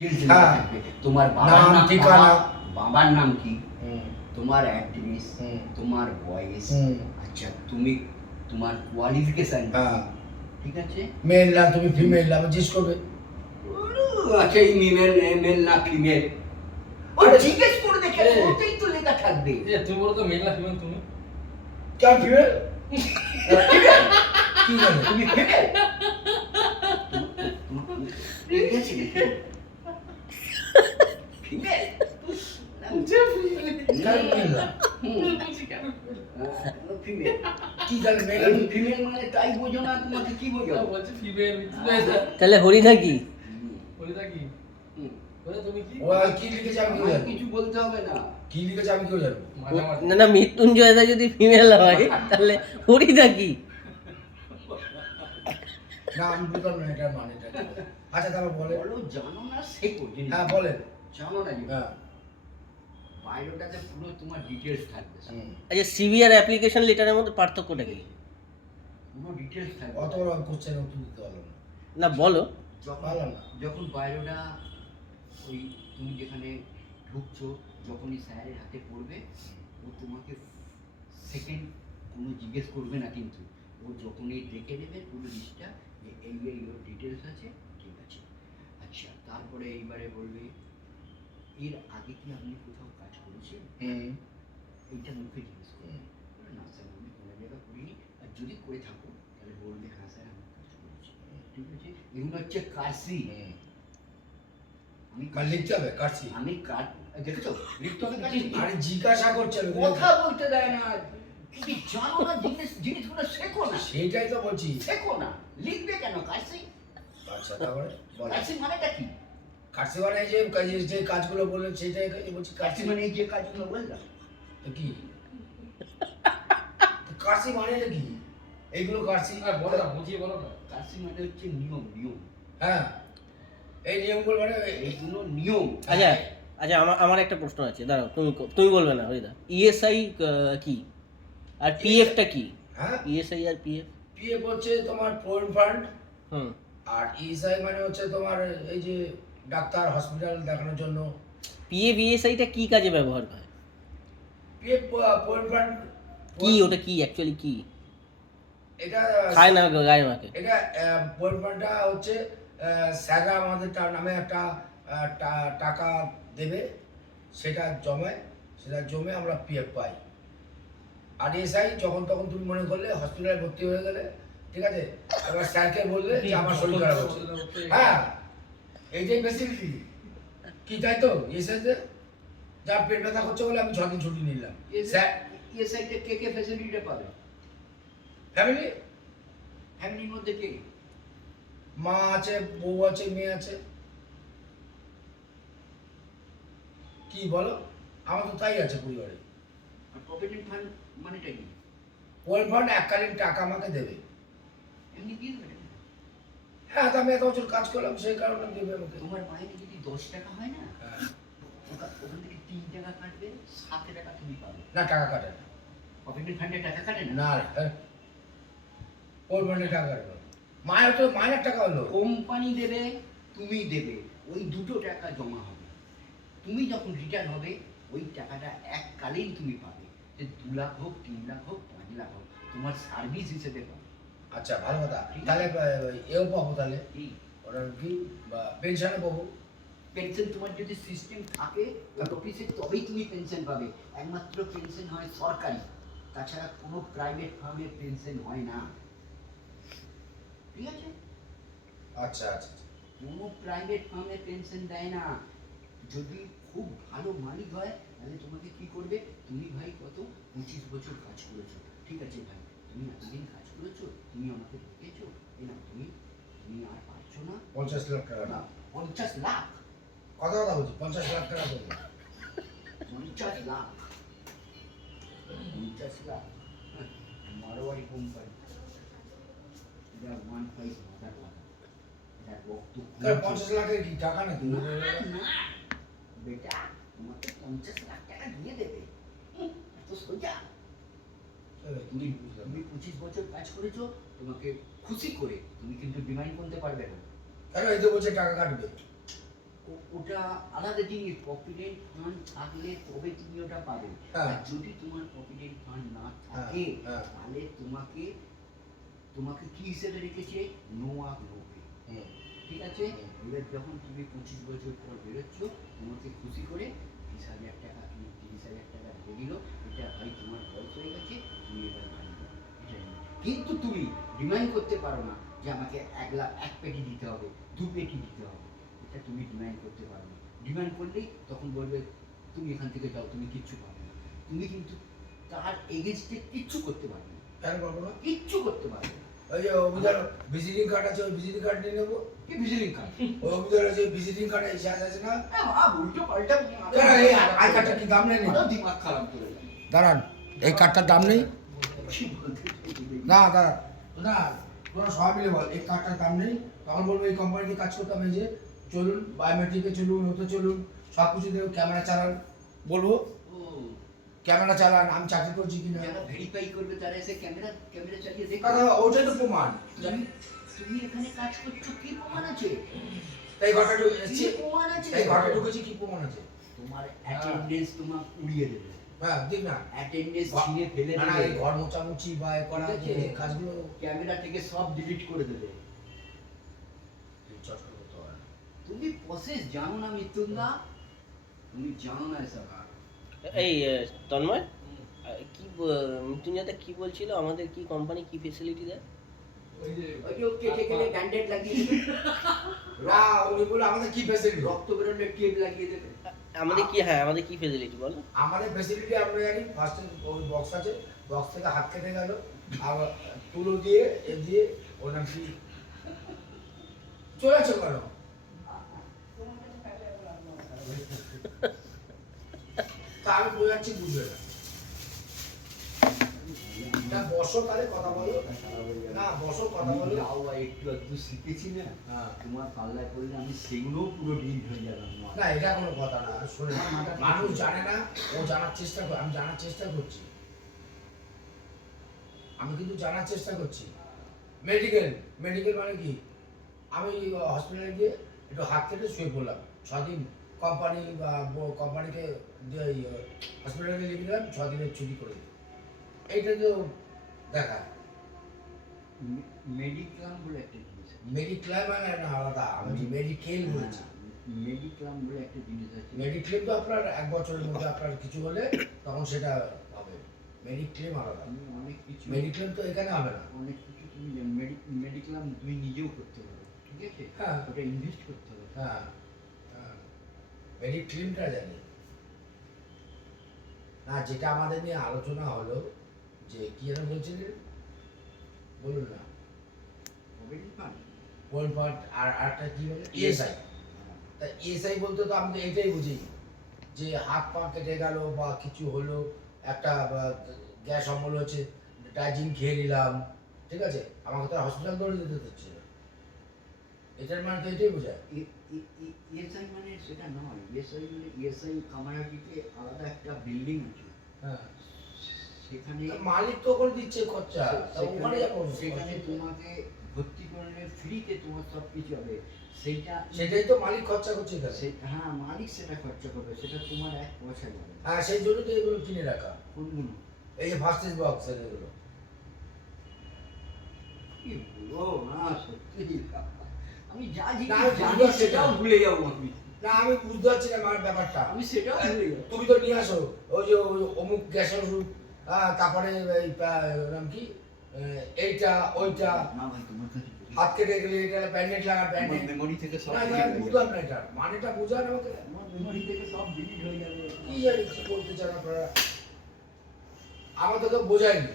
হ্যাঁ। তোমার বাবার নাম, ঠিকানা। বাবার নাম কি তোমার অ্যাড্রেস তোমার বয়স আচ্ছা তুমি তোমার কোয়ালিফিকেশন হ্যাঁ ঠিক আছে মেল না তুমি ফিমেল না জিজ্ঞেস করবে আচ্ছা এই মেল মেল না ফিমেল ও জিজ্ঞেস করে দেখে। ওতেই তো লেখা থাকবে তুমি বলো তো মেল না ফিমেল তুমি কেন ফিমেল তুমি ফিমেল কিছু বলতে হবে না না না মৃত্যুঞ্জয়দা যদি ফিমেল হয় তাহলে হরিদা কি? না আমি বুঝলাম না এটা মানে আচ্ছা তারপর বলে জানো না জিনিস হ্যাঁ বলেন। জানো না। হ্যাঁ। বায়োডাটাতে পুরো তোমার ডিটেলস থাকবে আচ্ছা সিবি আর অ্যাপ্লিকেশন লেটারের মধ্যে পার্থক্যটা কি? পুরো ডিটেলস থাকবে। অত বড় কোশ্চেন উত্তর দিতে পারলাম না। না বলো। যখন যখন বায়োডা ওই তুমি যেখানে ঢুকছো যখনই স্যারের হাতে পড়বে ও তোমাকে সেকেন্ড কোনো জিজ্ঞেস করবে না কিন্তু। ও যখনই দেখে নেবে পুরো লিস্টটা যে এই এই ওর ডিটেলস আছে ঠিক আছে। আচ্ছা তারপরে এইবারে বলবে এর আগে কি আপনি কোথাও কাজ করেছেন? এইটা মুখে জিজ্ঞেস বলে, না স্যার আমি কোনো জায়গায় করিনি। আর যদি করে থাকো তাহলে বলবে হ্যাঁ স্যার আমি কাজ করেছি। ঠিক আছে? এগুলো হচ্ছে কাশি। আমি কাল লিখতে হবে? কাটছি আমি কাট দেখেছ? লিখতে হবে কাশি আরে জিজ্ঞাসা করছে কথা বলতে দেয় না। তুমি জানো না জিনিস জিনিসগুলো শেখো না। সেইটাই তো বলছি। শেখো না। লিখবে কেন কাশি আচ্ছা তারপরে কাশি মানেটা কি? কাটছি মানে এই যে কাজ- যে কাজগুলো বললেন সেইটাই বলছি কাশি কাটছি মানে যে কাজগুলো বললাম তো কি? কাটছি মানে কি? এইগুলো কাটছি আর বলো না বুঝিয়ে বলো না। কাশি মানে হচ্ছে নিয়ম নিয়ম। হ্যাঁ। এই নিয়মগুলো মানে এইগুলো নিয়ম। আচ্ছা আচ্ছা আমার আমার একটা প্রশ্ন আছে দাঁড়াও তুমি তুমি বলবে না হরিদা। ইএসআই কি? আর পিএফটা কি? হ্যাঁ। ইএসআই আর পিএফ পিএফ হচ্ছে তোমার প্রভিডেন্ট ফান্ড হুম। আর ইএসআই মানে হচ্ছে তোমার এই যে ডাক্তার হসপিটাল দেখানোর জন্য। পিএফ ইএসআইটা কি কাজে ব্যবহার হয়? প্রভিডেন্ট ফান্ড কি ওটা কি অ্যাকচুয়ালি কি? এটা খায় না গায়ে মাকে এটা প্রভিডেন্ট হচ্ছে স্যাররা আমাদের তার নামে একটা টাকা দেবে সেটা জমায় সেটা জমে আমরা পিএফ পাই। আর এসআই যখন তখন তুমি মনে করলে হসপিটালে ভর্তি হয়ে গেলে ঠিক আছে? এবার স্যারকে বললে যে আমার শরীর খারাপ হচ্ছে। হ্যাঁ এইটাই ফেসিলিটি কি? তাই তো? এসআইতে যা পেট ব্যথা করছে বলে আমি ছদিন ছুটি নিলাম। ইএসআইতে কে কে ফ্যাসিলিটিটা পাবে? ফ্যামিলি ফ্যামিলির মধ্যে কে? কে? মা আছে বউ আছে মেয়ে আছে। কি বলো? আমার তো তাই আছে পরিবারে। প্রভিডেন্ট ফান্ড মানেটা কি? ওয়েল ফান্ড এককালীন টাকা আমাকে দেবে। এমনি দিয়ে দেবে। হ্যাঁ আমি এত বছর কাজ করলাম সেই কারণে দেবে আমাকে। তোমার মাইনে যদি দশ টাকা হয় না হ্যাঁ। ওখান থেকে তিন টাকা কাটবে সাত টাকা তুমি পাবে। না টাকা কাটে না। প্রভিডেন্ট ফান্ডে টাকা কাটে না? না ওয়েল ফান্ডে টাকা কাটবে। মায়ের তো মায়ের টাকা হলো। কোম্পানি দেবে তুমি দেবে ওই দুটো টাকা জমা হবে। তুমি যখন রিটার্ন হবে ওই টাকাটা এককালীন তুমি পাবে। যে দু লাখ হোক তিন লাখ হোক পাঁচ লাখ হোক তোমার সার্ভিস হিসেবে পাবে। আচ্ছা ভালো কথা। তাহলে এও পাবো তাহলে। কি? বা পেনশনে পাবো। পেনশন তোমার যদি সিস্টেম থাকে অফিসে তবেই তুমি পেনশন পাবে। একমাত্র পেনশন হয় সরকারি। তাছাড়া কোনো প্রাইভেট ফার্মের পেনশন হয় না। ঠিক আছে? আচ্ছা আচ্ছা। কোনো প্রাইভেট ফার্মে পেনশন দেয় না। যদি খুব ভালো মালিক হয় তাহলে তোমাকে কি করবে? তুমি ভাই কত? পঁচিশ বছর কাজ করেছ। ঠিক আছে ভাই তুমি এতদিন কাজ করেছ তুমি আমাকে দেখেছ এ না তুমি তুমি আর পারছ না। পঞ্চাশ লাখ টাকা না পঞ্চাশ লাখ? কথা কথা বলছি পঞ্চাশ লাখ টাকা দেবো। পঞ্চাশ লাখ? পঞ্চাশ লাখ? মারোয়ারি কোম্পানি। এটা ওয়ান ফাইভ হাজার টাকা। এটা পঞ্চাশ লাখের কি টাকা নাকি না, না, বেটা তোমাকে পঞ্চাশ লাখ টাকা দিয়ে দেবে। এত সোজা? তুমি তুমি পঁচিশ বছর কাজ করেছ তোমাকে খুশি করে তুমি কিন্তু ডিমান্ড করতে পারবে না। এই তো বলছে টাকা কাটবে? ওটা আলাদা জিনিস প্রভিডেন্ট ফান্ড থাকলে তবে তুমি ওটা পাবে। হ্যাঁ। যদি তোমার প্রভিডেন্ট ফান্ড না হ্যাঁ, থাকে হ্যাঁ। তাহলে তোমাকে তোমাকে কি হিসেবে রেখেছে? নো আপ হুম, ঠিক আছে। এবার যখন তুমি পঁচিশ বছর পর বেরোচ্ছ তোমাকে খুশি করে বিশ হাজার টাকা কি তিরিশ হাজার টাকা দিয়ে দিল এটা ভাই তোমার বয়স হয়ে গেছে তুমি এবার বাড়ি যাও এটা নিয়ে। কিন্তু তুমি ডিমান্ড করতে পারো না যে আমাকে এক লাখ এক পেটি দিতে হবে দু পেটি দিতে হবে। এটা তুমি ডিমান্ড করতে পারো না। ডিমান্ড করলেই তখন বলবে তুমি এখান থেকে যাও তুমি কিচ্ছু পাবে না। তুমি কিন্তু তার এগেনস্টে কিচ্ছু করতে পারবে না। কেন পারব না? কিচ্ছু করতে পারবে না। ওই যে অভিধার ভিজিটিং কার্ড আছে ওই ভিজিটিং কার্ড নিয়ে নেব? কি ভিজিটিং কার্ড ওই অভিধার যে ভিজিটিং কার্ড এসে আছে না? উল্টো পাল্টা এই আই কার্ডটা কি দাম নেই? দিমাগ খারাপ করে দাঁড়ান এই কার্ডটার দাম নেই? কি বলতে? না দাঁড়া। না তোরা সবাই মিলে বল এই কার্ডটার দাম নেই। তখন বলব এই কোম্পানিতে কাজ করতাম এই যে চলুন বায়োমেট্রিকে চলুন ওতে চলুন সব কিছু দেবো ক্যামেরা চালান বলব। ক্যামেরা চালান আমি চাকরি করছি কিনা? ভেরিফাই করবে তারা এসে ক্যামেরা ক্যামেরা চালিয়ে দেখবে। কারণ ওটাই তো প্রমাণ। তুমি এখানে কাজ করছ কি প্রমাণ আছে? তাই ঢুকে কি প্রমাণ আছে? তাই ঘরটা ঢুকেছি কি প্রমাণ আছে? তোমার অ্যাটেন্ডেন্স তোমার উড়িয়ে দেবে। হ্যাঁ দেখ না। অ্যাটেন্ডেন্স ছিঁড়ে ফেলে না না এই দেবে ঘর মোচামুচি বা করা যে কাজগুলো। ক্যামেরা থেকে সব ডিলিট করে দেবে। চট করতে হয় তুমি প্রসেস জানো না তুমি জানো না এসব এই তন্ময়? কি মৃত্যুঞ্জয়দা কি বলছিল? আমাদের কি কোম্পানি কি ফেসিলিটি দেয়? ওই যে ওই যে কেটে গেলে ব্যান্ডেড লাগিয়ে দেবে। না উনি বলে আমাদের কি ফেসিলিটি রক্ত বেরোলে টেপ লাগিয়ে দেবে? আমাদের কি হ্যাঁ আমাদের কি ফেসিলিটি বলো? আমাদের ফেসিলিটি আমরা জানি ফার্স্টে ওই বক্স আছে বক্স থেকে হাত কেটে গেল আবার তুলো দিয়ে এ দিয়ে ওর নাম কি? চলে আসো কেন তা আমি বোঝাচ্ছি বুঝবে না। না বসো কথা বলো। না বসো কথা বলো। যাও একটু একটু শিখেছি না তোমার পাল্লায় করলে আমি পুরো হয়ে যাবে না এটা কোনো কথা না। শুনে মানুষ জানে না ও জানার চেষ্টা করে আমি জানার চেষ্টা করছি। আমি কিন্তু জানার চেষ্টা করছি। মেডিকেল মেডিকেল মানে কি? আমি হসপিটালে গিয়ে একটু হাত কেটে শুয়ে পড়লাম। ছদিন কোম্পানি বা কোম্পানিকে হসপিটালে লিখে দিলাম ছদিনের ছুটি করে দিই এইটা তো দেখা। মেডিক্লাম বলে একটা জিনিস। মেডিক্লেম মানে আলাদা আমি মেডিকেল বলেছি। মেডিক্লাম বলে একটা জিনিস আছে। মেডিক্লেম তো আপনার এক বছরের মধ্যে আপনার কিছু হলে তখন সেটা হবে। মেডিক্লেম আলাদা। অনেক কিছু মেডিক্লেম তো এখানে হবে না। অনেক কিছু তুমি মেডিক্লাম তুমি নিজেও করতে পারো ঠিক আছে? হ্যাঁ। ওটা ইনভেস্ট করতে হবে। হ্যাঁ মেডিক্লেমটা জানি। না যেটা আমাদের নিয়ে আলোচনা হলো যে কি যেন বলছিলেন বলুন না। Fund? পোলপাট আর আরটা কি বলে? ইএসআই তা ইএসআই বলতে তো আমি এটাই বুঝি যে হাত পা কেটে গেল বা কিছু হলো একটা গ্যাস অম্বল হচ্ছে ডাইজিন খেয়ে নিলাম ঠিক আছে? আমাকে তো হসপিটাল দৌড়ে যেতে হচ্ছে না এটার মানে তো এটাই বোঝায়। ইএসআই মানে সেটা নয়। ইএসআই মানে ইএসআই কামারহাটিতে আলাদা একটা বিল্ডিং আছে। হ্যাঁ। সেখানে মালিক তো করে দিচ্ছে খরচা। ওখানে সেখানে তোমাকে ভর্তি করলে ফ্রিতে তোমার সব কিছু হবে। সেইটা সেটাই তো মালিক খরচা করছে হ্যাঁ মালিক সেটা খরচা করবে সেটা তোমার এক পয়সা যাবে হ্যাঁ সেই জন্য তো এগুলো কিনে রাখা। কোনগুলো? এই যে ফার্স্টেজ বক্স এগুলো। কি বলব না সত্যি। আমি যা জানি সেটাও ভুলে যাব আমি। না আমি বুঝতে পারছি না আমার ব্যাপারটা। আমি সেটাও ভুলে যাব। তুমি তো নিয়ে আসো। ওই যে অমুক গ্যাসের তারপরে এই নাম কি? এইটা ওইটা হাত কেটে গেলে এটা ব্যান্ডেজ লাগা মেমোরি থেকে সব বুঝলাম না এটা। মানেটা বোঝান আমাকে? মেমোরি থেকে সব ডিলিট হয়ে যাবে কি জানি কি বলতে চান আপনারা? আমাকে তো বোঝায়নি।